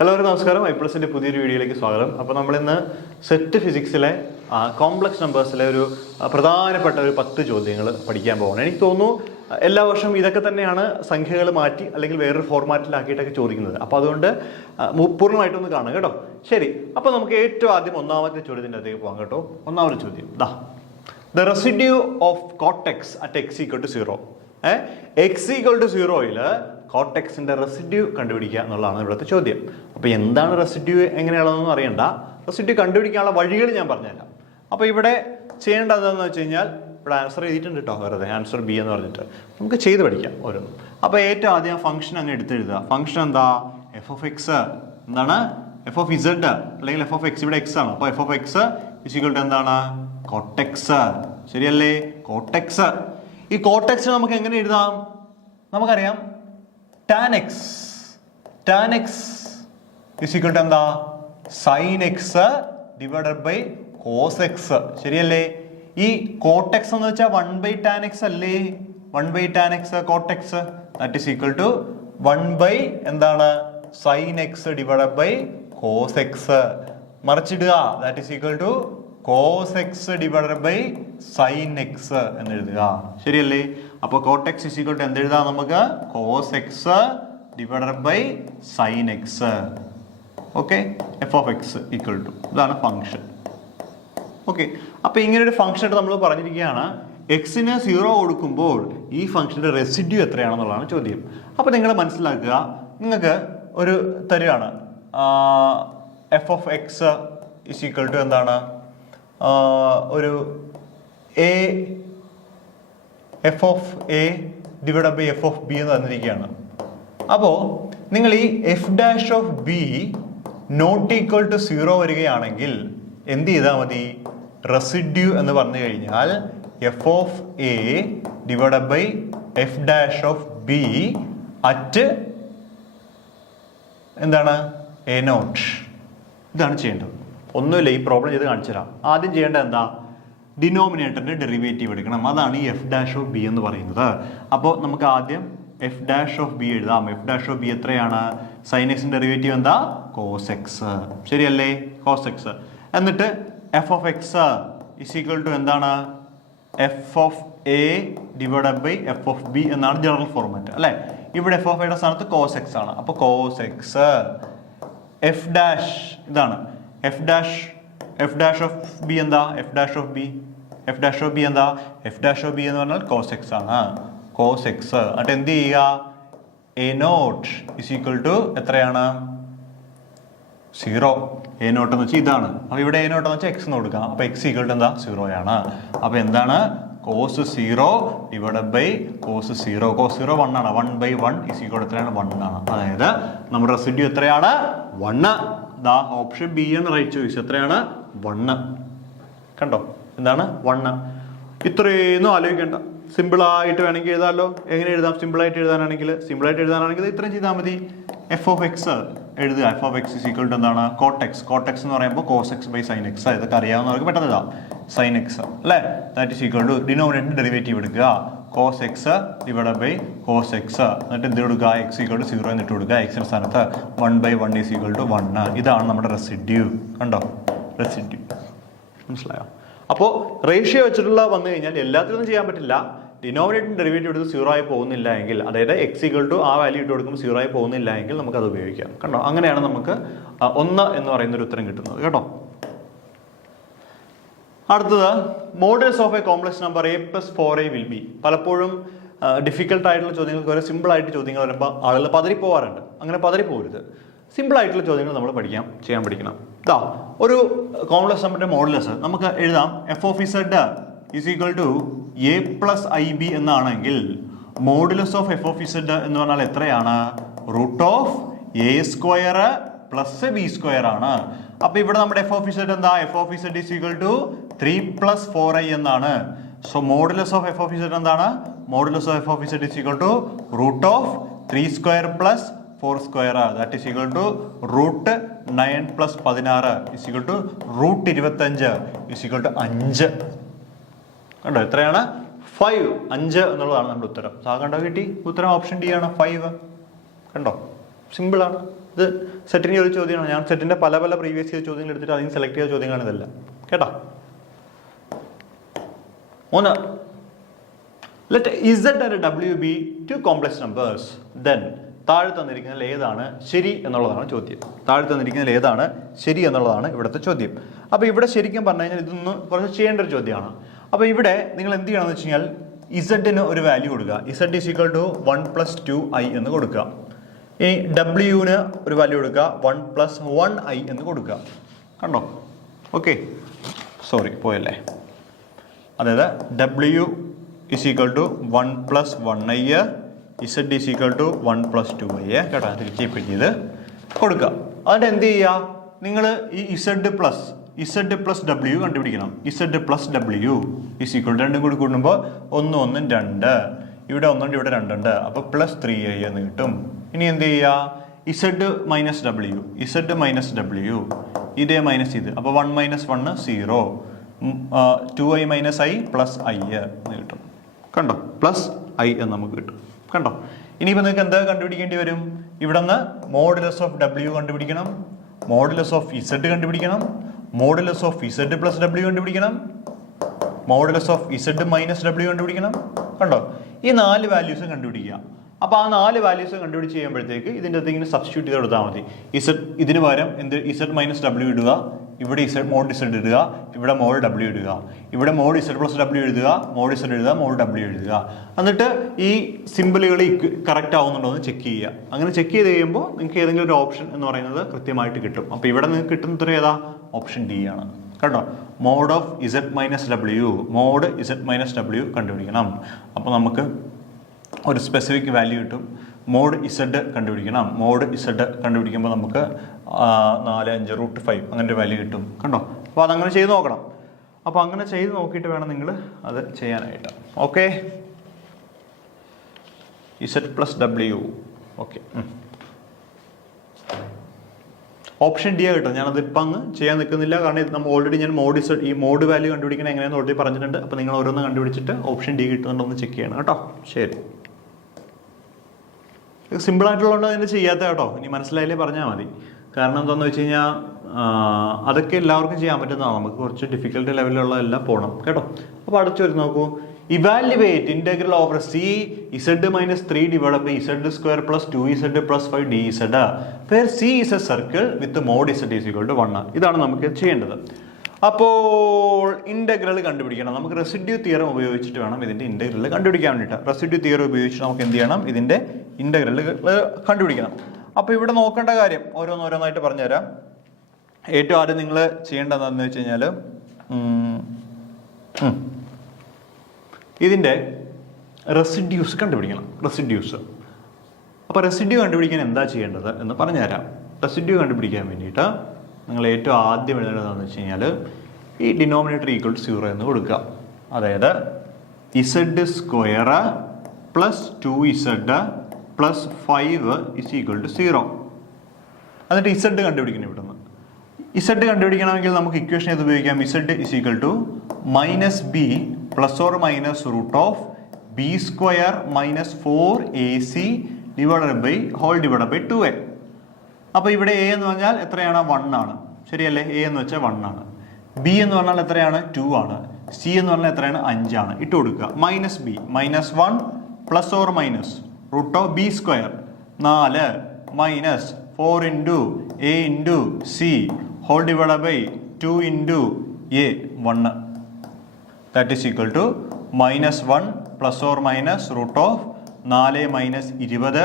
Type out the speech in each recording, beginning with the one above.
എല്ലാവർക്കും നമസ്കാരം. ഐപ്ലസിൻ്റെ പുതിയൊരു വീഡിയോയിലേക്ക് സ്വാഗതം. അപ്പോൾ നമ്മളിന്ന് സെറ്റ് ഫിസിക്സിലെ കോംപ്ലക്സ് നമ്പേഴ്സിലെ ഒരു പ്രധാനപ്പെട്ട ഒരു 10 ചോദ്യങ്ങൾ പഠിക്കാൻ പോകണം. എനിക്ക് തോന്നുന്നു എല്ലാ വർഷവും ഇതൊക്കെ തന്നെയാണ് സംഖ്യകൾ മാറ്റി അല്ലെങ്കിൽ വേറൊരു ഫോർമാറ്റിലാക്കിയിട്ടൊക്കെ ചോദിക്കുന്നത്. അപ്പോൾ അതുകൊണ്ട് പൂർണ്ണമായിട്ടൊന്ന് കാണുക കേട്ടോ. ശരി, അപ്പോൾ നമുക്ക് ഏറ്റവും ആദ്യം ഒന്നാമത്തെ ചോദ്യത്തിൻ്റെ അകത്തേക്ക് പോകാം കേട്ടോ. ഒന്നാമത്തെ ചോദ്യം the residue of cot x at x equal to 0. X equal to 0യിൽ കോട്ട് എക്സിൻ്റെ റെസിഡ്യൂ കണ്ടുപിടിക്കുക എന്നുള്ളതാണ് ഇവിടുത്തെ ചോദ്യം. അപ്പോൾ എന്താണ് റെസിഡ്യൂ എങ്ങനെയാണെന്നൊന്നും അറിയണ്ട. റെസിഡ്യൂ കണ്ടുപിടിക്കാനുള്ള വഴികൾ ഞാൻ പറഞ്ഞുതരാം. അപ്പോൾ ഇവിടെ ചെയ്യേണ്ടത് എന്താണെന്ന് വെച്ച് കഴിഞ്ഞാൽ ഇവിടെ ആൻസർ എഴുതിയിട്ടുണ്ട് കേട്ടോ, വെറുതെ ആൻസർ ബി എന്ന് പറഞ്ഞിട്ട് നമുക്ക് ചെയ്ത് പഠിക്കാം ഓരോന്നും. അപ്പോൾ ഏറ്റവും ആദ്യം ഫംഗ്ഷൻ അങ്ങ് എടുത്തെഴുതുക. ഫംഗ്ഷൻ എന്താ? എഫ് ഓഫ് എക്സ് എന്താണ്? എഫ് ഓഫ് ഇസഡ് അല്ലെങ്കിൽ എഫ് ഓഫ് എക്സ്, ഇവിടെ എക്സ് ആണ്. അപ്പോൾ f of x is equal to എന്താണ്? കോട്ടെക്സ്. ശരിയല്ലേ? കോട്ടെക്സ്. ഈ കോട്ടെക്സ് നമുക്ക് എങ്ങനെ എഴുതാം? നമുക്കറിയാം tan x is equal to എന്താ? sin x divided by cos x. ശരിയല്ലേ? ഈ cot x എന്ന് വെച്ചാൽ 1 tan x അല്ലേ? 1 tan x cot x, that is equal to 1 എന്താണ്? sin x divided by cos x. മറിച്ചിടുക, that is equal to cos x divided by sin x എന്ന് എഴുതുക. ശരിയല്ലേ? അപ്പോൾ cot x is equal to എന്ത് എഴുതാം നമുക്ക്? cos x divided by sin x. Okay, f of x equal to ഇതാണ് function. Okay, അപ്പോൾ ഇങ്ങനെ ഒരു ഫംഗ്ഷൻ നമ്മൾ പറഞ്ഞിരിക്കുകയാണ്. എക്സിന് 0 കൊടുക്കുമ്പോൾ ഈ ഫംഗ്ഷൻ്റെ റെസിഡ്യൂ എത്രയാണെന്നുള്ളതാണ് ചോദ്യം. അപ്പോൾ നിങ്ങൾ മനസ്സിലാക്കുക, നിങ്ങൾക്ക് ഒരു തരുകയാണ് f of x is equal to എന്താണ്? ഒരു a f of a divide by f of b എന്ന് തന്നിരിക്കുകയാണ്. അപ്പോൾ നിങ്ങൾ ഈ f dash of b not equal to 0 വരികയാണെങ്കിൽ എന്ത് ചെയ്താൽ മതി? റെസിഡ്യൂ എന്ന് പറഞ്ഞു കഴിഞ്ഞാൽ f of a divide by f dash of b at എന്താണ്? A naught. ഇതാണ് ചെയ്യേണ്ടത്. ഒന്നുമില്ല, ഈ പ്രോബ്ലം ചെയ്ത് കാണിച്ചു തരാം. ആദ്യം ചെയ്യേണ്ടത് എന്താ? ഡിനോമിനേറ്ററിൻ്റെ ഡെറിവേറ്റീവ് എടുക്കണം. അതാണ് ഈ എഫ് ഡാഷ് ഓഫ് ബി എന്ന് പറയുന്നത്. അപ്പോൾ നമുക്ക് ആദ്യം എഫ് ഡാഷ് ഓഫ് ബി എഴുതാം. എഫ് ഡാഷ് ഓഫ് ബി എത്രയാണ്? സൈൻ എക്സിൻ്റെ ഡെറിവേറ്റീവ് എന്താ? Cos x. ശരിയല്ലേ? Cos x. എന്നിട്ട് f of x is equal to എന്താണ്? F of a divided by f of b എന്നാണ് ജനറൽ ഫോർമാറ്റ് അല്ലേ? ഇവിടെ എഫ് ഓഫ് എയുടെ സ്ഥാനത്ത് കോസ് എക്സ് ആണ്. അപ്പോൾ കോസ് എക്സ് എഫ് ഡാഷ് ഇതാണ്. എഫ് ഡാഷ് ഓഫ് ബി എന്താ? എഫ് ഡാഷ് ഓഫ് ബി എന്താ? എഫ് ഡാഷ് ഓഫ് ബി എന്ന് പറഞ്ഞാൽ കോസ് എക്സ് ആണ്. Cos x. എന്നിട്ട് എന്ത് ചെയ്യുക? A naught is equal to എത്രയാണ്? 0. എ നോട്ട് എന്ന് വെച്ചാൽ ഇതാണ്. അപ്പോൾ ഇവിടെ എ നോട്ട് എന്ന് വെച്ചാൽ എക്സ് എന്ന് കൊടുക്കാം. അപ്പോൾ എക്സ് ഈക്വൽ ടു എന്താ? 0 ആണ്. അപ്പോൾ എന്താണ്? Cos 0 divided by cos 0. Cos 0 1 ആണ്. 1/1 ഇസ് ഈക്വൽ ടു എത്രയാണ്? 1 ആണ്. അതായത് നമ്മുടെ റെസിഡ്യൂ എത്രയാണ്? 1. ദാ ഓപ്ഷൻ ബി ആണ് റൈറ്റ് ചോയ്സ്. എത്രയാണ്? 1. കണ്ടോ? എന്താണ്? 1. ഇത്രയൊന്നും ആലോചിക്കേണ്ട. സിമ്പിളായിട്ട് വേണമെങ്കിൽ എഴുതാമല്ലോ. എങ്ങനെ എഴുതാം? സിമ്പിളായിട്ട് എഴുതാനാണെങ്കിൽ ഇത്രയും ചെയ്താൽ മതി. എഫ് ഓഫ് എക്സ് എഴുതുക. F of x is equal to എന്താണ്? Cot x. കോട്ട് എക്സ് എന്ന് പറയുമ്പോൾ cos x by sine x. ഇതൊക്കെ അറിയാവുന്നവർക്ക് പെട്ടെന്ന് എഴുതാം. സൈൻ എക്സ് അല്ലേ? That is equal to denominator derivative എടുക്കുക. Cos x divided by cos x. എന്നിട്ട് എന്ത് കൊടുക്കുക? എക്സ് ഈക്വൽ ടു 0 എന്നിട്ട് കൊടുക്കുക. എക്സിൻ്റെ സ്ഥാനത്ത് 1/1 ഈസ് ഈക്വൽ ടു 1. ഇതാണ് നമ്മുടെ റെസിഡ്യൂ. കണ്ടോ? റെസിഡ്യൂ മനസ്സിലായോ? അപ്പോൾ റേഷ്യോ വെച്ചിട്ടുള്ള വന്നു കഴിഞ്ഞാൽ എല്ലാത്തിനും ചെയ്യാൻ പറ്റില്ല. ഡിനോമിനേറ്റർ ഡെറിവേറ്റീവ് എടുത്ത് 0 ആയി പോകുന്നില്ല എങ്കിൽ, അതായത് എക്സ് ഈക്വൽ ടു ആ വാല്യൂ ഇട്ട് കൊടുക്കുമ്പോൾ 0 ആയി പോകുന്നില്ല എങ്കിൽ നമുക്കത് ഉപയോഗിക്കാം. കണ്ടോ? അങ്ങനെയാണ് നമുക്ക് 1 എന്ന് പറയുന്നൊരു ഉത്തരം കിട്ടുന്നത് കേട്ടോ. അടുത്തത് modulus of A complex number a + 4a will be. പലപ്പോഴും ഡിഫിക്കൽട്ട് ആയിട്ടുള്ള ചോദ്യങ്ങൾക്ക് വരെ സിമ്പിൾ ആയിട്ട് ചോദ്യങ്ങൾ വരുമ്പോൾ ആളുകൾ പതറിപ്പോവാറുണ്ട്. അങ്ങനെ പതറിപ്പോകരുത്. സിമ്പിൾ ആയിട്ടുള്ള ചോദ്യങ്ങൾ നമ്മൾ ചെയ്യാൻ പഠിക്കണം. ഇതാ ഒരു കോംപ്ലക്സ് നമ്പറിന്റെ മോഡുലസ് നമുക്ക് എഴുതാം. F of z is equal to a + ib എന്നാണെങ്കിൽ modulus of f of z എന്ന് പറഞ്ഞാൽ എത്രയാണ്? √a² + b² ആണ്. അപ്പോൾ ഇവിടെ നമ്മുടെ എഫ് ഓഫ് ഇസഡ് എന്താ? F of z is equal to 3 + 4i എന്നാണ്. So modulus of f of z എന്താണ്? Modulus of f of z is equal to √3² + 4². That is equal to √9 + 16 is equal to √25 is equal to 5. കണ്ടോ? എത്രയാണ്? 5. 5 എന്നുള്ളതാണ് നമ്മുടെ ഉത്തരം. കണ്ടോ? കിട്ടി ഉത്തരം. ഓപ്ഷൻ ഡി ആണ് 5. കണ്ടോ? സിമ്പിളാണ്. ഇത് സെറ്റിൻ്റെ ഒരു ചോദ്യമാണ്. ഞാൻ സെറ്റിൻ്റെ പല പല പ്രീവിയസ് ചെയ്ത ചോദ്യങ്ങൾ എടുത്തിട്ട് അതിന് സെലക്ട് ചെയ്ത ചോദ്യങ്ങളാണ് ഇതെല്ലാം. കേട്ടോ? 3. Let Z and W be two complex numbers. Then താഴെ തന്നിരിക്കുന്നതിൽ ഏതാണ് ശരി എന്നുള്ളതാണ് ചോദ്യം. താഴെ തന്നിരിക്കുന്നതിൽ ഏതാണ് ശരി എന്നുള്ളതാണ് ഇവിടുത്തെ ചോദ്യം. അപ്പോൾ ഇവിടെ ശരിക്കും പറഞ്ഞു കഴിഞ്ഞാൽ ഇതൊന്ന് കുറച്ച് ചെയ്യേണ്ട ഒരു ചോദ്യമാണ്. അപ്പോൾ ഇവിടെ നിങ്ങൾ എന്ത് ചെയ്യണമെന്ന് വെച്ച് കഴിഞ്ഞാൽ ഇസഡിന് ഒരു വാല്യൂ കൊടുക്കുക. Z is equal to 1 + 2i എന്ന് കൊടുക്കുക. ഇനി ഡബ്ല്യുവിന് ഒരു വാല്യൂ കൊടുക്കുക 1 + 1i എന്ന് കൊടുക്കുക. കണ്ടോ? ഓക്കെ, സോറി പോയല്ലേ. അതായത് ഡബ്ല്യു is equal to 1 + 1i, z is equal to 1 + 2i. കേട്ടോ? തിരിച്ച് കൊടുക്കുക. അതിൻ്റെ എന്ത് ചെയ്യുക, നിങ്ങൾ ഈ ഇസഡ് പ്ലസ് ഡബ്ല്യു കണ്ടുപിടിക്കണം. ഇസഡ് പ്ലസ് ഡബ്ല്യു ഈസ് ഈക്വൽ ടു രണ്ടും കൂടി കൂടുമ്പോൾ 1 1 2, ഇവിടെ 1 ഇവിടെ 2 ഉണ്ട്, അപ്പോൾ +3i എന്ന് കിട്ടും. ഇനി എന്ത് ചെയ്യുക, ഇസഡ് മൈനസ് ഡബ്ല്യു ഇതേ മൈനസ് ഇത്, അപ്പോൾ 1 - 1 0, 2i - i + i എന്ന് കിട്ടും. കണ്ടോ? +i എന്ന് നമുക്ക് കിട്ടും. കണ്ടോ? ഇനിയിപ്പോൾ നിങ്ങൾക്ക് എന്താ കണ്ടുപിടിക്കേണ്ടി വരും? ഇവിടെ നിന്ന് മോഡുലസ് ഓഫ് ഡബ്ല്യു കണ്ടുപിടിക്കണം, മോഡുലസ് ഓഫ് ഇസഡ് കണ്ടുപിടിക്കണം, modulus of z plus W കണ്ടുപിടിക്കണം, modulus of z minus W കണ്ടുപിടിക്കണം. കണ്ടോ? ഈ 4 വാല്യൂസും കണ്ടുപിടിക്കുക. അപ്പോൾ ആ 4 വാല്യൂസ് കണ്ടുപിടിച്ച് ചെയ്യുമ്പോഴത്തേക്ക് ഇതിൻ്റെ അകത്ത് ഇങ്ങനെ സബ്സ്റ്റിറ്റ്യൂട്ട് ചെയ്ത് കൊടുത്താൽ മതി. ഇതിന് പകരം ഇസഡ് മൈനസ് ഡബ്ല്യു ഇടുക, ഇവിടെ മോഡ് ഇസഡ് ഇടുക, ഇവിടെ മോഡ് ഡബ്ല്യു ഇടുക, ഇവിടെ മോഡ് ഇസഡ് പ്ലസ് ഡബ്ല്യു എഴുതുക, മോഡ് ഇസഡ് എഴുതുക, മോഡ് ഡബ്ല്യു എഴുതുക. എന്നിട്ട് ഈ സിമ്പിളുകൾ കറക്റ്റ് ആവുന്നുണ്ടോ എന്ന് ചെക്ക് ചെയ്യുക. അങ്ങനെ ചെക്ക് ചെയ്ത് കഴിയുമ്പോൾ നിങ്ങൾക്ക് ഏതെങ്കിലും ഒരു ഓപ്ഷൻ എന്ന് പറയുന്നത് കൃത്യമായിട്ട് കിട്ടും. അപ്പോൾ ഇവിടെ നിങ്ങൾക്ക് കിട്ടുന്ന ഉത്തരം ഏതാ? ഓപ്ഷൻ ഡി ആണ്. കേട്ടോ? മോഡ് ഓഫ് ഇസഡ് മൈനസ് ഡബ്ല്യു, മോഡ് ഇസഡ് മൈനസ് ഡബ്ല്യു കണ്ടുപിടിക്കണം. അപ്പോൾ നമുക്ക് ഒരു സ്പെസിഫിക് വാല്യൂ കിട്ടും. മോഡ് ഇസഡ് കണ്ടുപിടിക്കണം. മോഡ് ഇസഡ് കണ്ടുപിടിക്കുമ്പോൾ നമുക്ക് 4 5 √5 അങ്ങനെ ഒരു വാല്യൂ കിട്ടും. കണ്ടോ? അപ്പോൾ അതങ്ങനെ ചെയ്ത് നോക്കണം. അപ്പോൾ അങ്ങനെ ചെയ്ത് നോക്കിയിട്ട് വേണം നിങ്ങൾ അത് ചെയ്യാനായിട്ട്. Okay, Z plus W. Okay, option D കിട്ടും. ഞാനത് ഇപ്പം അങ്ങ് ചെയ്യാൻ നിൽക്കുന്നില്ല, കാരണം നമ്മൾ ഓൾറെഡി ഞാൻ മോഡ് ഇസഡ് ഈ മോഡ് വാല്യൂ കണ്ടുപിടിക്കണം എങ്ങനെയാണെന്ന് ഓൾറെഡി പറഞ്ഞിട്ടുണ്ട്. അപ്പോൾ നിങ്ങൾ ഓരോന്ന് കണ്ടുപിടിച്ചിട്ട് ഓപ്ഷൻ ഡി കിട്ടുന്നുണ്ടോ എന്ന് ചെക്ക് ചെയ്യണം. കേട്ടോ? ശരി, സിമ്പിളായിട്ടുള്ളതുകൊണ്ട് അതിൻ്റെ ചെയ്യാത്ത കേട്ടോ. ഇനി മനസ്സിലായില്ലേ പറഞ്ഞാൽ മതി. കാരണം എന്താണെന്ന് വെച്ച് കഴിഞ്ഞാൽ അതൊക്കെ എല്ലാവർക്കും ചെയ്യാൻ പറ്റുന്നതാണ്. നമുക്ക് കുറച്ച് ഡിഫിക്കൽട്ടി ലെവലിലുള്ള എല്ലാം പോകണം. കേട്ടോ? അപ്പോൾ അടുത്ത് വരും നോക്കൂ. Evaluate integral over c z - 3 divided by z² + 2z + 5 dz where c is a circle with mod z = 1. ഇതാണ് നമുക്ക് ചെയ്യേണ്ടത്. അപ്പോൾ ഇന്റഗ്രൽ കണ്ടുപിടിക്കണം. നമുക്ക് റെസിഡ്യൂ തിയറം ഉപയോഗിച്ചിട്ട് വേണം ഇതിൻ്റെ ഇന്റഗ്രൽ കണ്ടുപിടിക്കാൻ വേണ്ടിയിട്ട്. റെസിഡ്യൂ തിയറം ഉപയോഗിച്ച് നമുക്ക് എന്ത് ചെയ്യണം? ഇതിൻ്റെ ഇന്റഗ്രൽ കണ്ടുപിടിക്കണം. അപ്പോൾ ഇവിടെ നോക്കേണ്ട കാര്യം ഓരോന്നോരോന്നായിട്ട് പറഞ്ഞുതരാം. ഏറ്റവും ആദ്യം നിങ്ങൾ ചെയ്യേണ്ടതെന്ന് വെച്ച് കഴിഞ്ഞാൽ ഇതിൻ്റെ റെസിഡ്യൂസ് കണ്ടുപിടിക്കണം. റെസിഡ്യൂസ്. അപ്പോൾ റെസിഡ്യൂ കണ്ടുപിടിക്കാൻ എന്താ ചെയ്യേണ്ടത് എന്ന് പറഞ്ഞുതരാം. റെസിഡ്യൂ കണ്ടുപിടിക്കാൻ വേണ്ടിയിട്ട് നിങ്ങൾ ഏറ്റവും ആദ്യം എഴുതേണ്ടതെന്ന് വെച്ച് കഴിഞ്ഞാൽ ഈ ഡിനോമിനേറ്റർ = 0 എന്ന് കൊടുക്കുക. അതായത് z² + 2z + 5 = 0. എന്നിട്ട് z കണ്ടുപിടിക്കണം. ഇവിടെ നിന്ന് z കണ്ടുപിടിക്കണമെങ്കിൽ നമുക്ക് ഇക്വേഷൻ ഏത് ഉപയോഗിക്കാം? z = -b ± √b² - 4ac / 2a. അപ്പോൾ ഇവിടെ a എന്ന് പറഞ്ഞാൽ എത്രയാണ്? 1 ആണ്. ശരിയല്ലേ? a എന്ന് വെച്ചാൽ 1 ആണ്. b എന്ന് പറഞ്ഞാൽ എത്രയാണ്? 2 ആണ്. c എന്ന് പറഞ്ഞാൽ എത്രയാണ്? 5 ആണ്. ഇട്ട് കൊടുക്കുക. -b -1 ± √b², 4 - 4 × a × c / 2 × a, 1. That is equal to -1 ± √4 - 20 /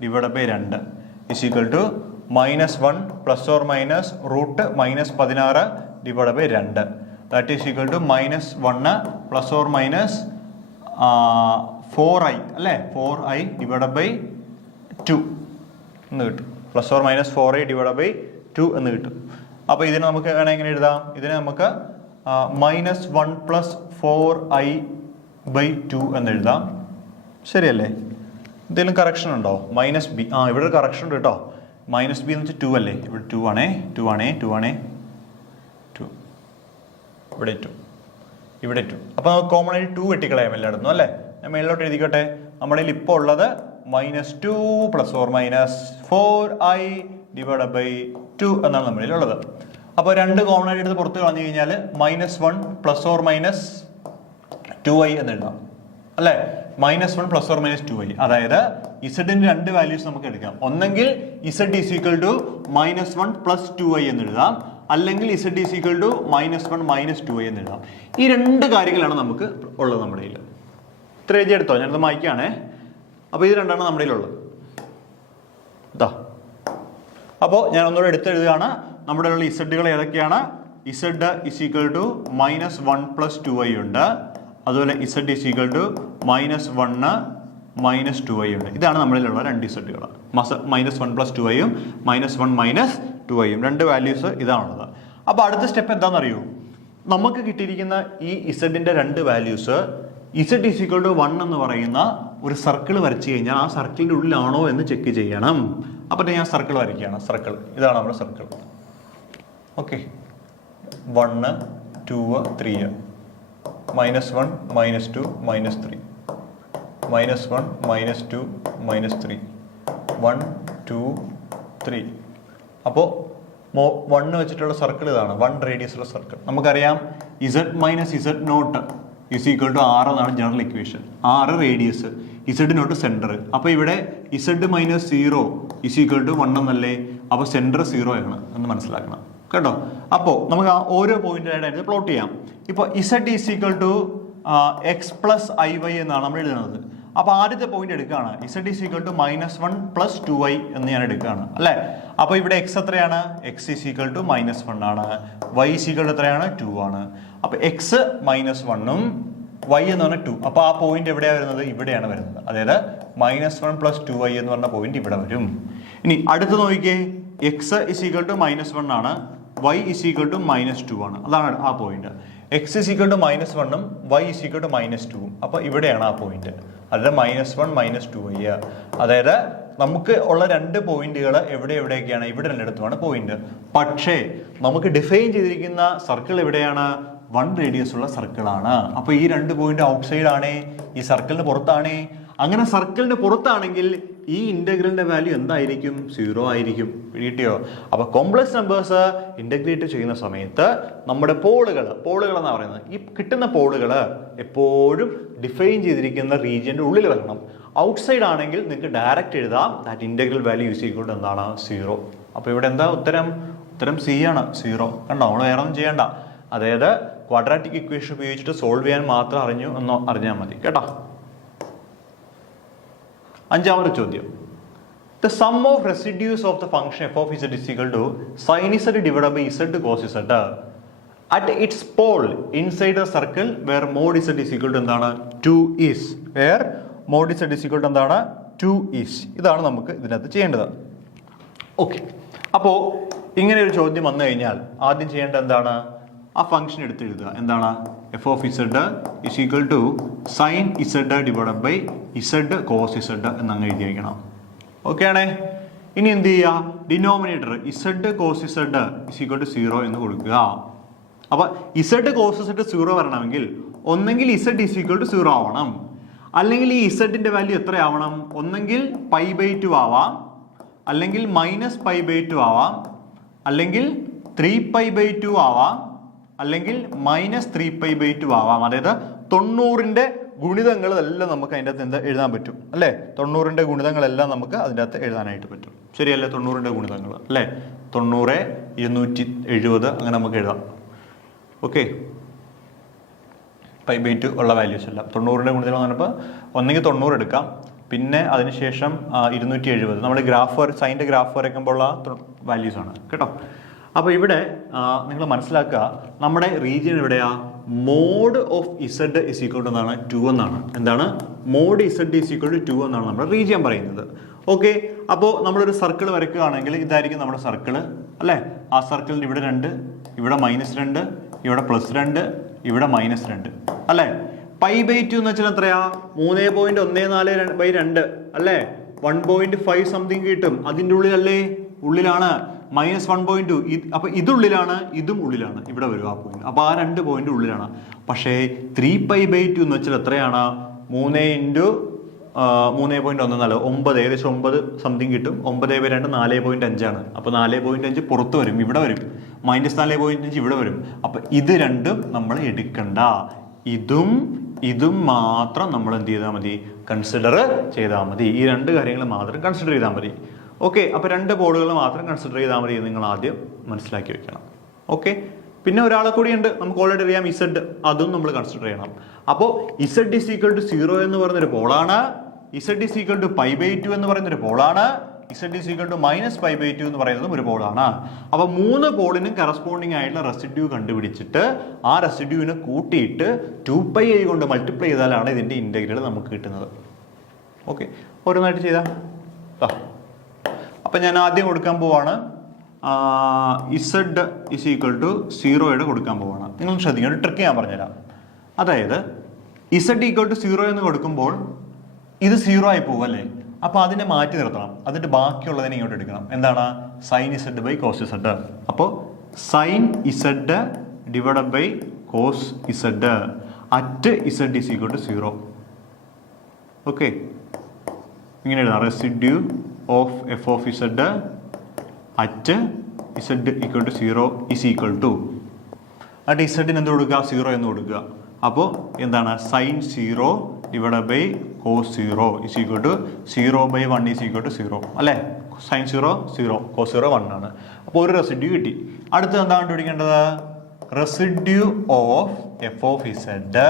2 is equal to -1 ± √−16 / 2. That is equal to -1 ± 4i അല്ലേ? 4i / 2 എന്ന് കിട്ടും. ± 4i / 2 എന്ന് കിട്ടും. അപ്പോൾ ഇതിനെ നമുക്ക് വേണമെങ്കിൽ എങ്ങനെ എഴുതാം? ഇതിനെ നമുക്ക് -1 + 4i/2 എന്ന് എഴുതാം. ശരിയല്ലേ? എന്തെങ്കിലും കറക്ഷൻ ഉണ്ടോ? -b. ഇവിടെ ഒരു കറക്ഷൻ ഉണ്ട് കേട്ടോ. -b എന്ന് വെച്ചാൽ 2 അല്ലേ? ഇവിടെ 2 ആണേ. 2 ഇവിടെ 2, ഇവിടെ 2. അപ്പോൾ നമുക്ക് കോമൺ ആയിട്ട് 2 വെട്ടിക്കളയാം എല്ലായിടത്തും അല്ലേ? ഞാൻ മേളിലോട്ട് എഴുതിക്കോട്ടെ. നമ്മുടെ കയ്യിൽ ഇപ്പോൾ ഉള്ളത് -2 ± 4i ഡിവൈഡ് ബൈ 2 എന്നാണ് നമ്മളിലുള്ളത്. അപ്പോൾ 2 കോമൺ ആയിട്ട് എടുത്ത് പുറത്ത് കളഞ്ഞു കഴിഞ്ഞാൽ -1 ± 2i എന്ന് എഴുതാം അല്ലേ. -1 ± 2i, അതായത് ഇസഡിന്റെ 2 വാല്യൂസ് നമുക്ക് എടുക്കാം. ഒന്നെങ്കിൽ z is equal to -1 + 2i എന്ന് എഴുതാം, അല്ലെങ്കിൽ z is equal to -1 - 2i എന്ന് എഴുതാം. ഈ 2 കാര്യങ്ങളാണ് നമുക്ക് ഉള്ളത് നമ്മുടെ കയ്യിൽ. ഇത്ര എഴുതി എടുത്തോ, ഞാനത് മായ്ക്കാണേ. അപ്പോൾ ഇത് രണ്ടാണ് നമ്മുടെ കയ്യിലുള്ളത്. ഇതാ, അപ്പോൾ ഞാൻ ഒന്നുകൂടെ എടുത്തെഴുതുകയാണ്. നമ്മുടെ ഉള്ള ഇസഡുകൾ ഏതൊക്കെയാണ്? z is equal to -1 + 2i ഉണ്ട്, അതുപോലെ z is equal to -1 - 2i ഉണ്ട്. ഇതാണ് നമ്മളിലുള്ള 2 ഇസഡുകൾ. -1 + 2iയും -1 - 2iയും 2 വാല്യൂസ് ഇതാണുള്ളത്. അപ്പോൾ അടുത്ത സ്റ്റെപ്പ് എന്താണെന്ന് അറിയൂ? നമുക്ക് കിട്ടിയിരിക്കുന്ന ഈ ഇസഡിന്റെ 2 values z is equal to 1 എന്ന് പറയുന്ന ഒരു സർക്കിൾ വരച്ചു കഴിഞ്ഞാൽ ആ സർക്കിളിന്റെ ഉള്ളിലാണോ എന്ന് ചെക്ക് ചെയ്യണം. അപ്പോൾ ഞാൻ സർക്കിൾ വരയ്ക്കുകയാണ്. സർക്കിൾ ഇതാണ് നമ്മുടെ സർക്കിൾ. ഓക്കെ, 1 2 3 -1 - 2 - 3 -1 - 2 - 3 1 2 3. അപ്പോൾ 1 വെച്ചിട്ടുള്ള സർക്കിൾ ഇതാണ്, 1 റേഡിയസ് ഉള്ള സർക്കിൾ. നമുക്കറിയാം z - z0 is equal to 6 എന്നാണ് general equation. 6 radius, z0 centre. അപ്പോൾ ഇവിടെ z - 0 ഈസ് ഈക്വൽ ടു 1 എന്നല്ലേ. അപ്പോൾ സെന്റർ 0 ആണ് എന്ന് മനസ്സിലാക്കണം കേട്ടോ. അപ്പോൾ നമുക്ക് ആ ഓരോ പോയിന്റായിട്ട് പ്ലോട്ട് ചെയ്യാം. ഇപ്പോൾ z is equal to x + iy എന്നാണ് നമ്മൾ എഴുതുന്നത്. അപ്പോൾ ആദ്യത്തെ പോയിന്റ് എടുക്കുകയാണ്, z is equal to -1 + 2i എന്ന് ഞാൻ എടുക്കുകയാണ് അല്ലേ. അപ്പോൾ ഇവിടെ x എത്രയാണ്? x ഈസ് ഈക്വൽ ടു -1 ആണ്, y ഈസ് ഈക്വൽ ടു എത്രയാണ്? 2 ആണ്. അപ്പോൾ x -1ഉം y എന്ന് പറഞ്ഞാൽ 2. അപ്പോൾ ആ പോയിന്റ് എവിടെയാണ് വരുന്നത്? ഇവിടെയാണ് വരുന്നത്. അതായത് -1 + 2i എന്ന് പറഞ്ഞ പോയിന്റ് ഇവിടെ വരും. ഇനി അടുത്ത് നോക്കിക്കേ, x ഈസ് ഈക്വൽ ടു -1 ആണ്, y ഈസ് ഈക്വൽ ടു -2 ആണ്. അതാണ് ആ point. x is equal to -1ഉം y ഈസ് ഈക്വൽ ടു -2ഉം. അപ്പോൾ ഇവിടെയാണ് ആ പോയിന്റ്. അതായത് -1 - 2i. അതായത് നമുക്ക് ഉള്ള 2 പോയിന്റുകൾ എവിടെയൊക്കെയാണ്? ഇവിടെ 2 പോയിന്റ്. പക്ഷേ നമുക്ക് ഡിഫൈൻ ചെയ്തിരിക്കുന്ന സർക്കിൾ എവിടെയാണ്? 1 റേഡിയസ് ഉള്ള സർക്കിളാണ്. അപ്പോൾ ഈ 2 പോയിന്റ് ഔട്ട്സൈഡ് ആണ്, ഈ സർക്കിളിന് പുറത്താണ്. അങ്ങനെ സർക്കിളിന് പുറത്താണെങ്കിൽ ഈ ഇന്റഗ്രലിന്റെ വാല്യൂ എന്തായിരിക്കും? 0 ആയിരിക്കും. കിട്ടിയോ? അപ്പോൾ കോംപ്ലക്സ് നമ്പേഴ്സ് ഇന്റഗ്രേറ്റ് ചെയ്യുന്ന സമയത്ത് നമ്മുടെ പോളുകൾ എന്നാണ് പറയുന്നത്. ഈ കിട്ടുന്ന പോളുകൾ എപ്പോഴും ഡിഫൈൻ ചെയ്തിരിക്കുന്ന റീജിയന്റെ ഉള്ളിൽ വരണം. ഔട്ട്സൈഡ് ആണെങ്കിൽ നിങ്ങൾക്ക് ഡയറക്റ്റ് എഴുതാം that integral value is equal to എന്താണ്? 0. അപ്പോൾ ഇവിടെ എന്താ ഉത്തരം? C ആണ്, 0. കണ്ടോ? നമ്മൾ വേറെ ഒന്നും ചെയ്യണ്ട. അതായത് ക്വാഡ്രാറ്റിക് ഇക്വേഷൻ ഉപയോഗിച്ചിട്ട് സോൾവ് ചെയ്യാൻ മാത്രം അറിഞ്ഞാൽ മതി കേട്ടോ. 5ാമത്തെ ചോദ്യം. The sum of residues of the function f of z is equal to sin z divided by z cos z at its pole inside the circle where mod z is equal to എന്താണ്? 2 is. Where mod z is equal to എന്താണ്? 2 is. ഇതാണ് നമുക്ക് ഇതിനകത്ത് ചെയ്യേണ്ടത്. Okay, അപ്പോൾ ഇങ്ങനെ ഒരു ചോദ്യം വന്നു കഴിഞ്ഞാൽ ആദ്യം ചെയ്യേണ്ടത് എന്താണ്? ആ ഫംഗ്ഷൻ എടുത്ത് എഴുതുക. എന്താണ്? f of z is equal to sin z divided by z cos z എന്നങ്ങ് എഴുതി വയ്ക്കണം. ഓക്കെ ആണേ. ഇനി എന്ത് ചെയ്യുക? Denominator z cos z is equal to 0 എന്ന് കൊടുക്കുക. അപ്പോൾ z cos z 0 വരണമെങ്കിൽ ഒന്നെങ്കിൽ z is equal to 0 ആവണം, അല്ലെങ്കിൽ ഈ z-ന്റെ വാല്യൂ എത്ര ആവണം? ഒന്നെങ്കിൽ π/2 ആവാം, അല്ലെങ്കിൽ -π/2 ആവാം, അല്ലെങ്കിൽ 3π/2 ആവാം, അല്ലെങ്കിൽ -3π/2 ആവാം. അതായത് 90ന്റെ ഗുണിതങ്ങളെല്ലാം നമുക്ക് അതിൻ്റെ അകത്ത് എന്താ എഴുതാൻ പറ്റും അല്ലേ? 90ന്റെ ഗുണിതങ്ങളെല്ലാം നമുക്ക് അതിൻ്റെ അകത്ത് എഴുതാനായിട്ട് പറ്റും. ശരിയല്ലേ? 90ന്റെ ഗുണിതങ്ങൾ അല്ലേ? 90 270 അങ്ങനെ നമുക്ക് എഴുതാം. ഓക്കെ, π/2 ഉള്ള വാല്യൂസ് എല്ലാം 90ന്റെ ഗുണിതങ്ങൾ എന്ന് പറഞ്ഞപ്പോൾ ഒന്നെങ്കിൽ 90 എടുക്കാം, പിന്നെ അതിനുശേഷം 270 നമ്മുടെ ഗ്രാഫ് സൈൻ്റെ ഗ്രാഫ് വരയ്ക്കുമ്പോൾ ഉള്ള വാല്യൂസ് ആണ് കേട്ടോ. അപ്പോൾ ഇവിടെ നിങ്ങൾ മനസ്സിലാക്കുക, നമ്മുടെ റീജിയൻ എവിടെയാ? Mod of Z is equal to എന്താണ്? 2 എന്നാണ്. എന്താണ്? Mod z is equal to 2 എന്നാണ് നമ്മുടെ റീജിയൻ പറയുന്നത്. ഓക്കെ, അപ്പോൾ നമ്മളൊരു സർക്കിൾ വരയ്ക്കുകയാണെങ്കിൽ ഇതായിരിക്കും നമ്മുടെ സർക്കിൾ അല്ലേ? ആ സർക്കിളിന് ഇവിടെ 2, ഇവിടെ -2, ഇവിടെ +2, ഇവിടെ -2 അല്ലേ? π/2 എന്ന് വെച്ചാൽ എത്രയാ? 3.14/2 അല്ലേ? 1.5 സംതിങ് കിട്ടും. അതിൻ്റെ ഉള്ളിലല്ലേ? ഉള്ളിലാണ്. -1.2. അപ്പോൾ ഇതുള്ളിലാണ്, ഇതും ഉള്ളിലാണ്. ഇവിടെ വരും ആ പോയിന്റ്. അപ്പോൾ ആ 2 പോയിന്റ് ഉള്ളിലാണ്. പക്ഷേ 3π/2 എന്ന് വെച്ചാൽ എത്രയാണ്? 3 × 3.14 9 ഏകദേശം 9 സംതിങ് കിട്ടും. 9/2 4.5 അപ്പോൾ 4.5 പുറത്ത് വരും, ഇവിടെ വരും. -4.5 ഇവിടെ വരും. അപ്പോൾ ഇത് രണ്ടും നമ്മൾ എടുക്കണ്ട. ഇതും മാത്രം നമ്മൾ എന്ത് ചെയ്താൽ മതി, കൺസിഡർ ചെയ്താൽ മതി. ഈ രണ്ട് കാര്യങ്ങൾ മാത്രം കൺസിഡർ ചെയ്താൽ മതി. ഓക്കെ, അപ്പോൾ രണ്ട് പോളുകൾ മാത്രം കൺസിഡർ ചെയ്താൽ മതി എന്ന് നിങ്ങൾ ആദ്യം മനസ്സിലാക്കി വെക്കണം. ഓക്കെ, പിന്നെ ഒരാളെ കൂടി ഉണ്ട്, നമുക്ക് ഓൾറെഡി അറിയാം ഇസഡ്, അതും നമ്മൾ കൺസിഡർ ചെയ്യണം. അപ്പോൾ ഇസഡ് ഈസ് ഈക്വൽ ടു 0 എന്ന് പറയുന്നൊരു പോളാണ്, ഇസഡ് ഈസ് ഈക്വൽ ടു π/2 എന്ന് പറയുന്നൊരു പോളാണ്, ഇസഡ് ഈസ് ഈക്വൽ ടു -π/2 എന്ന് പറയുന്നതും ഒരു പോളാണ്. അപ്പോൾ 3 പോളിനും കറസ്പോണ്ടിങ് ആയിട്ടുള്ള റെസിഡ്യൂ കണ്ടുപിടിച്ചിട്ട് ആ റെസിഡ്യൂവിനെ കൂട്ടിയിട്ട് 2πi കൊണ്ട് മൾട്ടിപ്ലൈ ചെയ്താലാണ് ഇതിൻ്റെ ഇൻ്റഗ്രൽ നമുക്ക് കിട്ടുന്നത്. ഓക്കെ, ഓരോന്നായിട്ട് ചെയ്താൽ. അപ്പം ഞാൻ ആദ്യം കൊടുക്കാൻ പോവാണ് ഇസഡ് ഇസ് ഈക്വൽ ടു 0 കൊടുക്കാൻ പോവാണ്. നിങ്ങൾ ശ്രദ്ധിക്കുക, ഒരു ട്രിക്ക് ഞാൻ പറഞ്ഞുതരാം. അതായത് ഇസഡ് ഈക്വൽ ടു 0 എന്ന് കൊടുക്കുമ്പോൾ ഇത് 0 ആയി പോകും അല്ലേ? അപ്പോൾ അതിനെ മാറ്റി നിർത്തണം, എന്നിട്ട് ബാക്കിയുള്ളതിനെ ഇങ്ങോട്ട് എടുക്കണം. എന്താണ്? Sine z by cos z. അപ്പോൾ sine z divided by cos z at z is equal to 0. Okay, ഇങ്ങനെ എഴുതാം. Residue of f of z at z equal to 0 is equal to, at ഇസഡിന് എന്ത് കൊടുക്കുക? 0 എന്ന് കൊടുക്കുക. അപ്പോൾ എന്താണ്? Sine 0 divided by cos 0 is equal to 0/1 is equal to 0 അല്ലേ? സൈൻ 0 0, കോസ് 0 1 ആണ്. അപ്പോൾ ഒരു റെസിഡ്യൂ കിട്ടി. അടുത്ത് എന്താണ് കണ്ടുപിടിക്കേണ്ടത്? Residue of f of z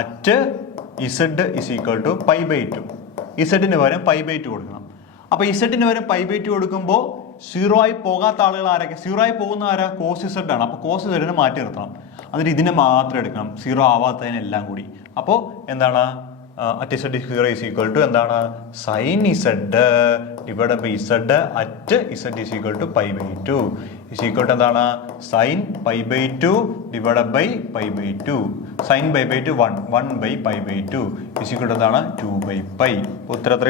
at z is equal to π/2. ഇസഡിന് പകരം π/2 കൊടുക്കണം. അപ്പോൾ ഇസഡിന് പകരം π/2 കൊടുക്കുമ്പോൾ 0 ആയി പോകാത്ത ആളുകൾ ആരൊക്കെ? 0 ആയി പോകുന്ന ആരാ? കോസ് ഇസഡ് ആണ്. അപ്പോൾ കോസ് ഇസഡിനെ മാറ്റി നിർത്തണം, എന്നിട്ട് ഇതിനെ മാത്രം എടുക്കണം, 0 ആവാത്തതിനെല്ലാം കൂടി. അപ്പോൾ എന്താണ്? At z 0 is equal to എന്താണ്? Sine z divided by z at z is equal to π/2 is equal to എന്താണ്? Sine π/2 divided by π/2. Sine π/2 1/π/2 is equal to എന്താണ്? 2/π. ഉത്തരം എത്ര?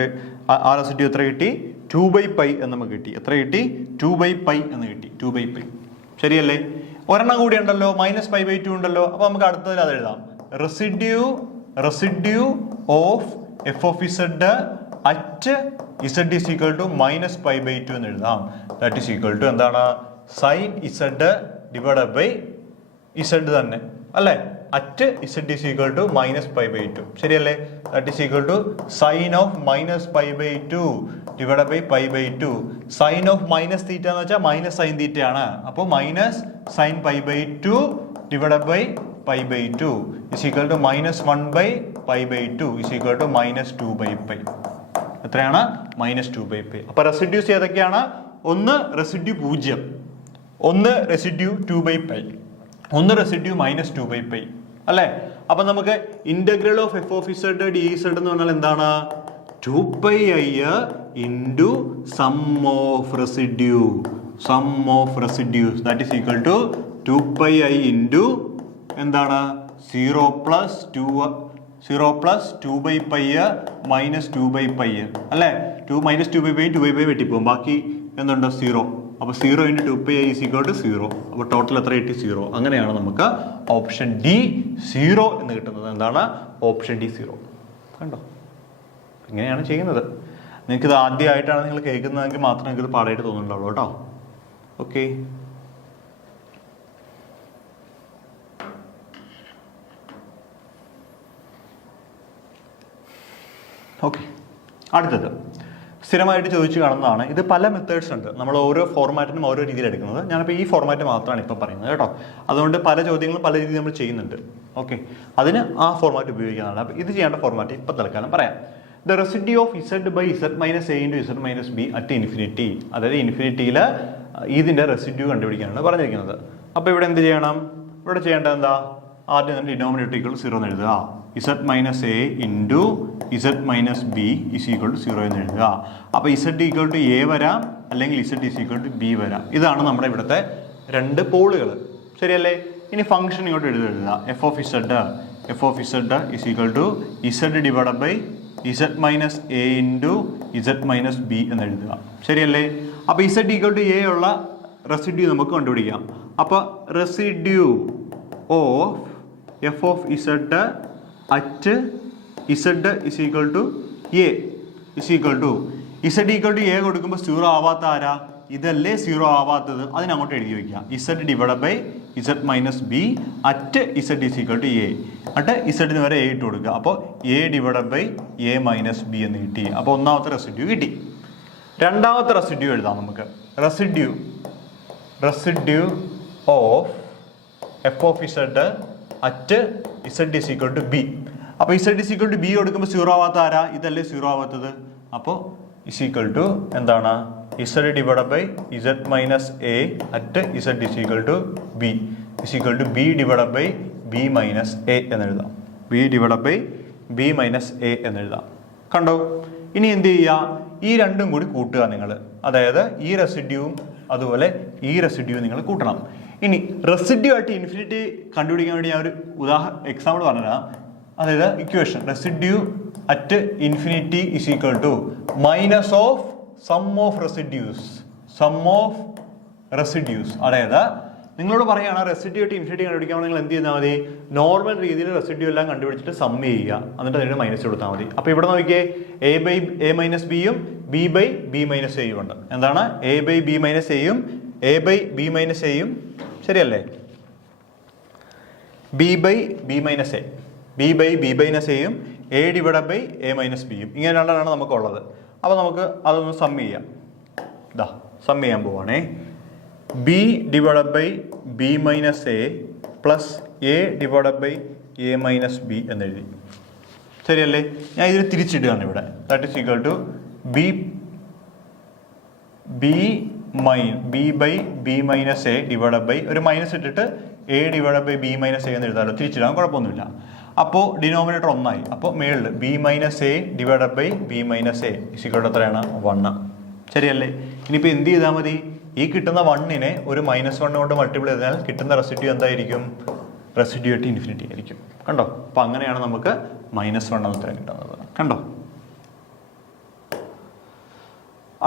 ആ റെസിഡ്യൂ എത്ര കിട്ടി? 2/π എന്ന് നമുക്ക് കിട്ടി. എത്ര കിട്ടി? 2/π എന്ന് കിട്ടി. 2/π ശരിയല്ലേ? ഒരെണ്ണം കൂടി ഉണ്ടല്ലോ, -π/2 ഉണ്ടല്ലോ. അപ്പോൾ നമുക്ക് അടുത്തതിൽ അത് എഴുതാം. Residue of f of z at z is equal to -π/2 എന്ന് എഴുതാം. ദാറ്റ് ഈസ് ഈക്വൽ ടു എന്താണ്? Sine z divided by z തന്നെ അല്ലേ? At z is equal to -π/2 ശരിയല്ലേ? That is equal to sine of -π/2 divided by π/2. Sine of -θ എന്ന് വെച്ചാൽ -sin θ ആണ്. അപ്പോൾ -sin π/2 divided by π/2 is equal to -1/π/2 is equal to -2/π. എത്രയാണ്? -2/π. അപ്പോൾ റെസിഡ്യൂസ് ഏതൊക്കെയാണ്? ഒന്ന് റെസിഡ്യൂ 0, ഒന്ന് റെസിഡ്യൂ 2/π, ഒന്ന് റെസിഡ്യൂ -2/π അല്ലേ? അപ്പം നമുക്ക് integral of f of z d z എന്ന് പറഞ്ഞാൽ എന്താണ്? 2πi into sum of residues that is equal to 2πi into എന്താണ്? 0 + 2/π -2/π അല്ലേ? -2/π 2/π വെട്ടിപ്പോകും, ബാക്കി എന്തുണ്ട്? 0. അപ്പോൾ 0 × 2πi is equal to 0. അപ്പോൾ ടോട്ടൽ എത്ര കിട്ടി? 0. അങ്ങനെയാണ് നമുക്ക് ഓപ്ഷൻ ഡി 0 എന്ന് കിട്ടുന്നത്. എന്താണ്? Option D 0. കണ്ടോ? ഇങ്ങനെയാണ് ചെയ്യുന്നത്. നിങ്ങൾക്കിത് ആദ്യമായിട്ടാണ് നിങ്ങൾ കേൾക്കുന്നതെങ്കിൽ മാത്രമേ നിങ്ങൾക്കിത് പാടായിട്ട് തോന്നുന്നുള്ളൂ കേട്ടോ. ഓക്കെ, അടുത്തത് സ്ഥിരമായിട്ട് ചോദിച്ചു കാണുന്നതാണ്. ഇത് പല മെത്തേഡ്സ് ഉണ്ട്, നമ്മൾ ഓരോ ഫോർമാറ്റിനും ഓരോ രീതിയിൽ എടുക്കുന്നത്. ഞാനിപ്പോൾ ഈ ഫോർമാറ്റ് മാത്രമാണ് ഇപ്പോൾ പറയുന്നത് കേട്ടോ. അതുകൊണ്ട് പല ചോദ്യങ്ങളും പല രീതിയിൽ നമ്മൾ ചെയ്യുന്നുണ്ട്. ഓക്കെ, അതിന് ആ ഫോർമാറ്റ് ഉപയോഗിക്കാനാണ്. അപ്പോൾ ഇത് ചെയ്യേണ്ട ഫോർമാറ്റ് ഇപ്പോൾ തൽക്കാലം പറയാം. The residue of z by Z minus a into z minus b at infinity. അതായത് ഇൻഫിനിറ്റിയിൽ ഇതിൻ്റെ റെസിഡ്യൂ കണ്ടുപിടിക്കാനാണ് പറഞ്ഞിരിക്കുന്നത്. അപ്പോൾ ഇവിടെ എന്ത് ചെയ്യണം? ഇവിടെ ചെയ്യേണ്ടത് എന്താ? ആദ്യം തന്നെ ഡിനോമിനേറ്റർ ഈക്വൽ 0 എന്ന് എഴുതുക. Z minus a into z minus b is equal to 0 എന്ന് എഴുതുക. അപ്പോൾ ഇസഡ് ഈക്വൽ ടു എ വരാം, അല്ലെങ്കിൽ z is equal to b വരാം. ഇതാണ് നമ്മുടെ ഇവിടുത്തെ രണ്ട് പോളുകൾ. ശരിയല്ലേ? ഇനി ഫംഗ്ഷൻ ഇങ്ങോട്ട് എഴുതുക. F of Z is equal to z divided by Z minus a into z minus b എന്ന് എഴുതുക. ശരിയല്ലേ? അപ്പോൾ ഇസഡ് ഈക്വൽ ടു എ ഉള്ള റെസിഡ്യൂ നമുക്ക് കണ്ടുപിടിക്കാം. അപ്പോൾ residue of f of z at z is equal to a is equal to z equal to a കൊടുക്കുമ്പോൾ zero ആവാത്ത ആരാ? ഇതല്ലേ സീറോ ആവാത്തത്, അതിനങ്ങോട്ട് എഴുതി വയ്ക്കുക. Z divide by Z minus b at z is equal to a. എന്നിട്ട് ഇസഡിന് വരെ എ ഇട്ട് കൊടുക്കുക. അപ്പോൾ a divide by a minus b എന്ന് കിട്ടി. അപ്പോൾ ഒന്നാമത്തെ റെസിഡ്യൂ കിട്ടി. രണ്ടാമത്തെ റെസിഡ്യൂ എഴുതാം നമുക്ക്. Residue of f of z at z is equal to b. അപ്പോൾ z is equal to b കൊടുക്കുമ്പോൾ സീറോ ആവാത്ത ആരാ? ഇതല്ലേ സീറോ ആവാത്തത്. അപ്പോൾ ഇസ് ഈക്വൽ ടു എന്താണ്? Z divide by Z minus a at z is equal to b is equal to b divide by b minus a എന്നെഴുതാം. B divide by b minus a എന്നെഴുതാം. കണ്ടോ? ഇനി എന്ത് ചെയ്യുക? ഈ രണ്ടും കൂടി കൂട്ടുക നിങ്ങൾ. അതായത് ഈ റെസിഡ്യൂവും അതുപോലെ ഈ റെസിഡ്യൂ നിങ്ങൾ കൂട്ടണം. ഇനി റെസിഡ്യൂ ആയിട്ട് ഇൻഫിനിറ്റി കണ്ടുപിടിക്കാൻ വേണ്ടി ഞാൻ ഒരു എക്സാമ്പിൾ പറഞ്ഞുതരാം. അതായത് equation residue at infinity is equal to minus of sum of residues. അതായത് നിങ്ങളോട് പറയുകയാണ് റെസിഡ്യൂ ആയിട്ട് ഇൻഫിനിറ്റി കണ്ടുപിടിക്കാൻ നിങ്ങൾ എന്ത് ചെയ്താൽ മതി? നോർമൽ രീതിയിൽ റെസിഡ്യൂ എല്ലാം കണ്ടുപിടിച്ചിട്ട് സം ചെയ്യുക, എന്നിട്ട് അതിന് മൈനസ് കൊടുത്താൽ മതി. അപ്പോൾ ഇവിടെ നോക്കിയേ എ ബൈ എ മൈനസ് ബിയും ബി ബൈ ബി മൈനസ് എയും ഉണ്ട്. എന്താണ്? എ ബൈ ബി മൈനസ് എയും എ ബൈ ബി മൈനസ് എയും ശരിയല്ലേ? B by b minus a, b by b minus എയും a divide by a minus ബിയും, ഇങ്ങനെ രണ്ടാണ് നമുക്കുള്ളത്. അപ്പോൾ നമുക്ക് അതൊന്ന് സം ചെയ്യാം. ഇതാ സം ചെയ്യാൻ പോവാണേ. B divide by b minus a plus a divide by a minus b എന്നെഴുതി. ശരിയല്ലേ? ഞാൻ ഇതിൽ തിരിച്ചിടുകയാണ് ഇവിടെ. That is equal to b by b minus a divide by ഒരു മൈനസ് ഇട്ടിട്ട് a divide by b minus a എന്ന് എഴുതാമല്ലോ. തിരിച്ചിടാൻ കുഴപ്പമൊന്നുമില്ല. അപ്പോൾ ഡിനോമിനേറ്റർ ഒന്നായി. അപ്പോൾ മേളിൽ b minus a divide by b minus a ഇസിക്കോട്ട് എത്രയാണ്? 1. ശരിയല്ലേ? ഇനിയിപ്പോൾ എന്ത് ചെയ്താൽ മതി? ഈ കിട്ടുന്ന 1നെ ഒരു -1 കൊണ്ട് മൾട്ടിപ്ലൈ ചെയ്താൽ കിട്ടുന്ന റെസിഡ്യൂ എന്തായിരിക്കും? റെസിഡ്യൂ ആയിട്ട് ഇൻഫിനിറ്റി ആയിരിക്കും. കണ്ടോ? അപ്പോൾ അങ്ങനെയാണ് നമുക്ക് -1 എന്ന ഉത്തരം കിട്ടുന്നത്. കണ്ടോ?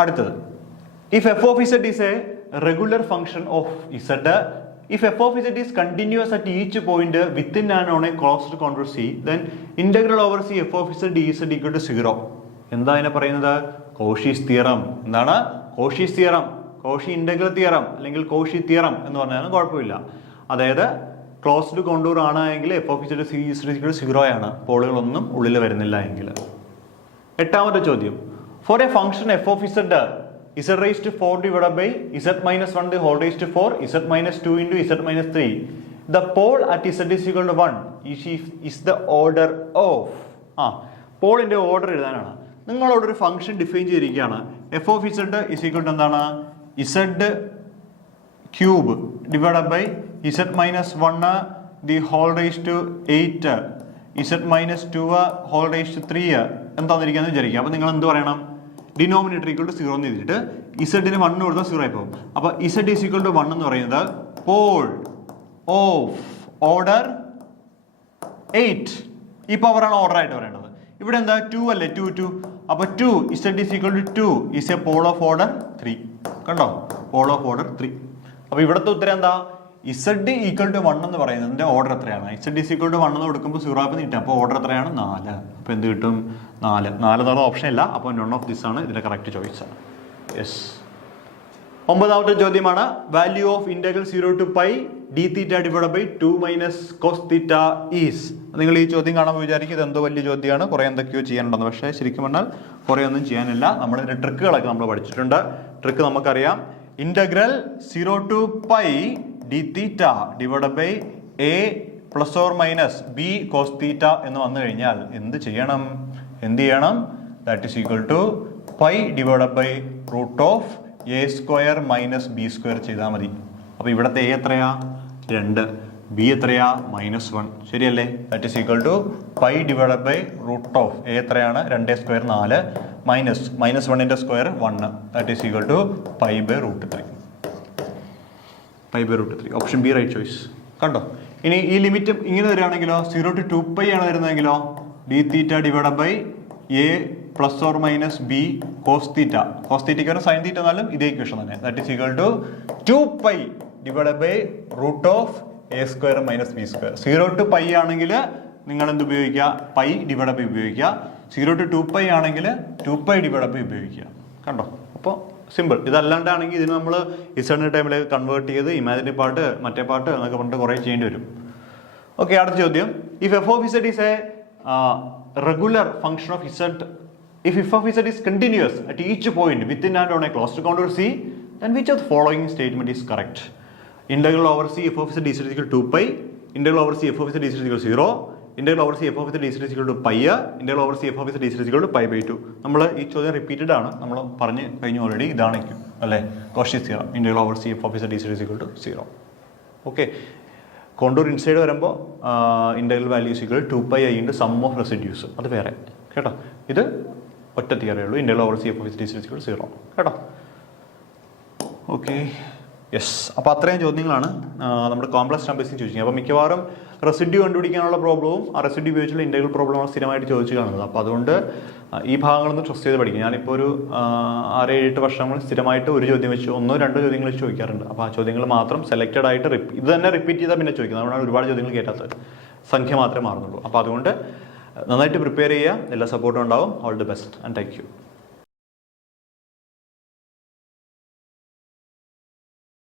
അടുത്തത്, if f of z is a regular function of z, if f of z is continuous at each point within and on a closed contour C, then integral over C f of z dz equal to 0. എന്താ അതിനെ പറയുന്നത്? Cauchy's theorem. എന്താണ്? Cauchy's theorem, Cauchy integral theorem അല്ലെങ്കിൽ Cauchy theorem എന്ന് പറഞ്ഞാലും കുഴപ്പമില്ല. അതായത് closed contour ആണ് എങ്കിൽ F of Z equal to 0 ആണ്, പോളുകളൊന്നും ഉള്ളിൽ വരുന്നില്ല എങ്കിൽ. എട്ടാമത്തെ ചോദ്യം, for a function F of Z z raised to 4 divided by z minus 1 the whole raised to 4 z minus 2 into z minus 3, the pole at z is equal to 1 is the order of പോളിന്റെ order എഴുതാനാണ്. നിങ്ങളോട് ഒരു function define ചെയ്തിരിക്കുകയാണ്. F of Z is equal to എന്താണ്? Z cube divided by Z minus 1 the whole raised to 8 Z minus 2 whole raised to 3 എന്താന്നിരിക്കാന്ന് വിചാരിക്കുക. അപ്പോൾ നിങ്ങൾ എന്ത് പറയണം? ഡിനോമിനേറ്റർ ഈക്വൽ ടു 0 എന്ന് എഴുതിയിട്ട് ഇസഡിന് 1 കൊടുത്താൽ 0 ആയി പോകും. അപ്പോൾ ഇസഡ് ഈസ് ഈക്വൽ ടു 1 എന്ന് പറയുന്നത് പോൾ ഓഫ് ഓർഡർ 8. ഈ പവറാണ് ഓർഡർ ആയിട്ട് പറയേണ്ടത്. ഇവിടെ എന്താ? 2 അല്ലേ? 2 അപ്പോൾ 2 z is equal to 2 is a pole of order 3. കണ്ടോ? Pole of order 3. അപ്പോൾ ഇവിടുത്തെ ഉത്തരം എന്താ? ഇസഡ് ഈക്വൽ ടു 1 എന്ന് പറയുന്നതിന്റെ ഓർഡർ എത്രയാണ്? ഇസഡ് ഈസ് ഈക്വൽ ടു 1 എന്ന് കൊടുക്കുമ്പോൾ 0 ആയി കിട്ടും. അപ്പോൾ ഓർഡർ എത്രയാണ്? 4. അപ്പോൾ എന്ത് കിട്ടും? 4 എന്നുള്ള ഓപ്ഷൻ ഇല്ല. അപ്പോൾ നോൺ ഓഫ് ദിസ് ആണ് ഇതിന്റെ കറക്റ്റ് ചോയ്സ്. യെസ്. 9ാമത്തെ ചോദ്യമാണ്, value of integral 0 to π d θ divided by 2 minus cos θ is. നിങ്ങൾ ഈ ചോദ്യം കാണുമ്പോൾ വിചാരിക്കും ഇത് എന്തോ വലിയ ചോദ്യമാണ്, കുറേ എന്തൊക്കെയോ ചെയ്യാനുണ്ടെന്ന്. പക്ഷേ ശരിക്കും പറഞ്ഞാൽ കുറേ ഒന്നും ചെയ്യാനില്ല. നമ്മളിതിന്റെ ട്രിക്കുകളൊക്കെ നമ്മൾ പഠിച്ചിട്ടുണ്ട്. ട്രിക്ക് നമുക്കറിയാം. Integral 0 to π d θ divided by a plus or minus b cos θ എന്ന് വന്നു കഴിഞ്ഞാൽ എന്ത് ചെയ്യണം? That is equal to π divided by root of a square minus b square ചെയ്താൽ മതി. അപ്പോൾ ഇവിടുത്തെ a എത്രയാ? 2, b എത്രയാ? -1. ശരിയല്ലേ? That is equal to π divided by root of a എത്രയാണ്? 2 സ്ക്വയർ 4 മൈനസ് -1ന്റെ square 1. That is equal to π by root 3. Option B right choice. കണ്ടോ? ഇനി ഈ ലിമിറ്റ് ഇങ്ങനെ വരികയാണെങ്കിലോ 0 to 2π ആണ് വരുന്നതെങ്കിലോ d θ divided by a plus or minus b cos θ. Cos θയ്ക്ക് വരും സൈൻ θ എന്നാലും ഇതേ ഇക്വേഷൻ തന്നെ. That is equal to 2π divided by root of a square minus b square. 0 to π ആണെങ്കിൽ നിങ്ങൾ എന്ത് ഉപയോഗിക്കുക, പൈ ഡിവൈഡ് ബൈ ഉപയോഗിക്കുക. 0 to 2π ആണെങ്കിൽ 2π ഡിവൈഡ് ബൈ ഉപയോഗിക്കുക. കണ്ടോ? അപ്പോൾ സിമ്പിൾ. ഇതല്ലാണ്ടാണെങ്കിൽ ഇതിന് നമ്മൾ ഇസഡിൻ്റെ ടൈമിലേക്ക് കൺവേർട്ട് ചെയ്ത് ഇമാജിനറി പാർട്ട് മറ്റേ പാർട്ട് എന്നൊക്കെ പറഞ്ഞിട്ട് കുറേ ചെയ്യേണ്ടി വരും. ഓക്കെ, അടുത്ത ചോദ്യം. If F of z is A regular function of Z, if f of z is continuous at each point within and on a closed contour C, then which of the following statement is correct? Integral over C f of z is equal to 2π, integral over C f of z is equal to 0, integral over C f of z is equal to π, integral over C f of z is equal to π/2. നമ്മൾ ഈ ചോദ്യം repeated ആണ്, നമ്മൾ പറഞ്ഞു കഴിഞ്ഞു already. ഇതാണ് അല്ലേ Cauchy theorem. integral over C f of z is equal to 0. Okay, contour inside വരുമ്പോൾ integral value is equal 2π into sum of residues. അത് വേറെ കേട്ടോ. ഇത് ഒറ്റ തിയറേ ഉള്ളൂ. Integral over C F of Z equal 0 കേട്ടോ. Okay, yes. അപ്പോൾ അത്രയും ചോദ്യങ്ങളാണ് നമ്മുടെ കോംപ്ലക്സ് നമ്പേഴ്സിന് ചോദിക്കുന്നത്. അപ്പോൾ മിക്കവാറും റെസിഡ്യൂ കണ്ടുപിടിക്കാനുള്ള പ്രോബ്ലവും ആ റെസിഡ്യൂ ഉപയോഗിച്ചുള്ള ഇൻ്റഗ്രൽ പ്രോബ്ലമാണ് സ്ഥിരമായിട്ട് ചോദിച്ചു കാണുന്നത്. അപ്പോൾ അതുകൊണ്ട് ഈ ഭാഗങ്ങളൊന്നും ട്രസ്റ്റ് ചെയ്ത് പഠിക്കും. ഞാനിപ്പോൾ ഒരു 6-7 വർഷങ്ങൾ സ്ഥിരമായിട്ട് ഒരു ചോദ്യം വെച്ച് 1-2 ചോദ്യങ്ങൾ വെച്ച് ചോദിക്കാറുണ്ട്. അപ്പോൾ ആ ചോദ്യങ്ങൾ മാത്രം സെലക്റ്റഡ് ആയിട്ട് ഇത് തന്നെ റിപ്പീറ്റ് ചെയ്താൽ പിന്നെ ചോദിക്കുന്നത്. അതുകൊണ്ടാണ് ഒരുപാട് ചോദ്യങ്ങൾ കേട്ടാത്തത്. സംഖ്യ മാത്രമേ മാറുന്നുള്ളൂ. അപ്പോൾ അതുകൊണ്ട് നന്നായിട്ട് പ്രിപ്പയർ ചെയ്യുക. എല്ലാ സപ്പോർട്ടും ഉണ്ടാവും. All the best and thank you.